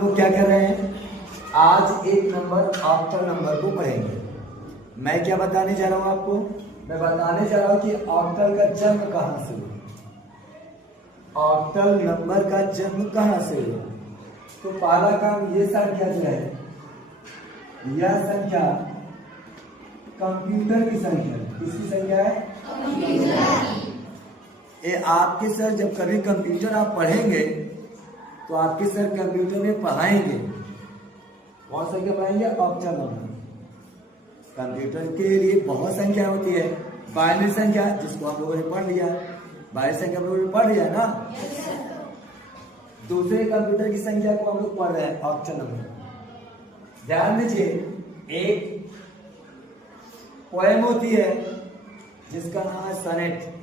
लोग क्या कर रहे हैं? आज एक नंबर ऑक्टल नंबर को पढ़ेंगे। मैं क्या बताने जा रहा हूं आपको? मैं बताने जा रहा हूं कि ऑक्टल का जन्म कहां से हुआ, ऑक्टल नंबर का जन्म कहां से हुआ। तो पहला काम, ये संख्या जो है, यह संख्या कंप्यूटर की संख्या है। किसकी संख्या है? ये आपके सर जब कभी कंप्यूटर आप पढ़ेंगे तो आपके सर कंप्यूटर में पढ़ाएंगे, कौन संख्या पढ़ाएंगे? Octal number. कंप्यूटर के लिए बहुत संख्या होती है, बाइनरी संख्या जिसको आप लोगों ने पढ़ लिया, बाइनरी संख्या हम लोगों ने पढ़ लिया ना। दूसरे कंप्यूटर की संख्या को हम लोग पढ़ रहे हैं, ऑक्टल नंबर। ध्यान दीजिए, एक पोएम होती है जिसका नाम है सनेट।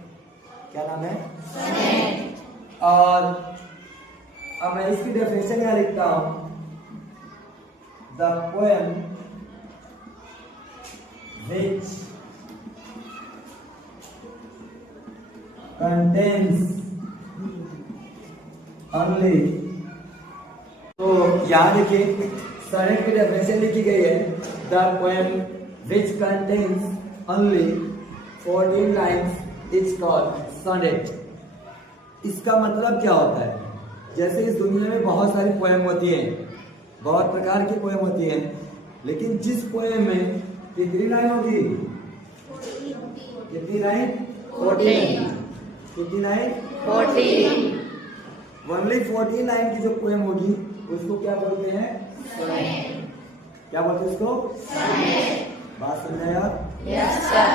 क्या नाम है? सनेट। और अब मैं इसकी डेफिनेशन यहां लिखता हूं, the poem which contains only, तो यहां देखिए सनेट की डेफिनेशन लिखी गई है, the poem which contains only 14 lines is called sonnet। इसका मतलब क्या होता है? जैसे इस दुनिया में बहुत सारी पोएम होती है, बहुत प्रकार की पोएम होती है, लेकिन जिस पोएम में कितनी लाइन होगी? कितनी लाइन? 14। कितनी लाइन? 14। ओनली 14 लाइन की जो पोएम होगी उसको क्या बोलते हैं? सोनेट। क्या बोलते हैं उसको? सोनेट। बात समझाया? Yes sir.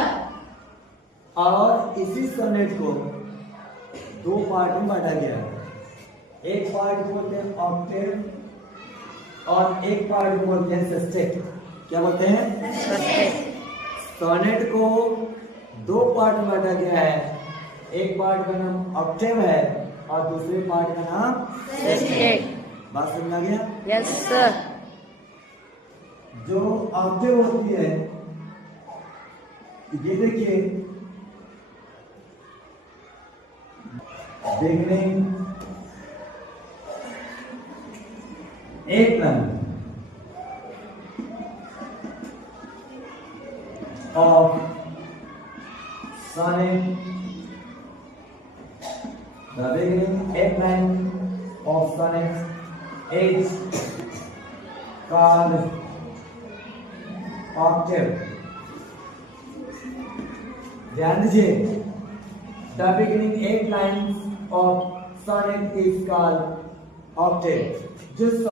और इसी सोनेट को दो पार्ट में बांटा गया है। एक पार्ट बोलते हैं ऑक्टेव और एक पार्ट बोलते हैं सेस्टेट। क्या बोलते हैं? सोनेट को दो पार्ट में बांटा गया है, एक पार्ट का नाम ऑक्टेव है और दूसरे पार्ट का नाम सेस्टेट। बात समझ आ गया? Yes sir. जो ऑक्टेव होती है, ये देखिए, beginning 8 line of sonnet, the beginning 8 line of sonnet is called octave। ध्यान दीजिए, the beginning 8 lines of sonnet is called octave। जिस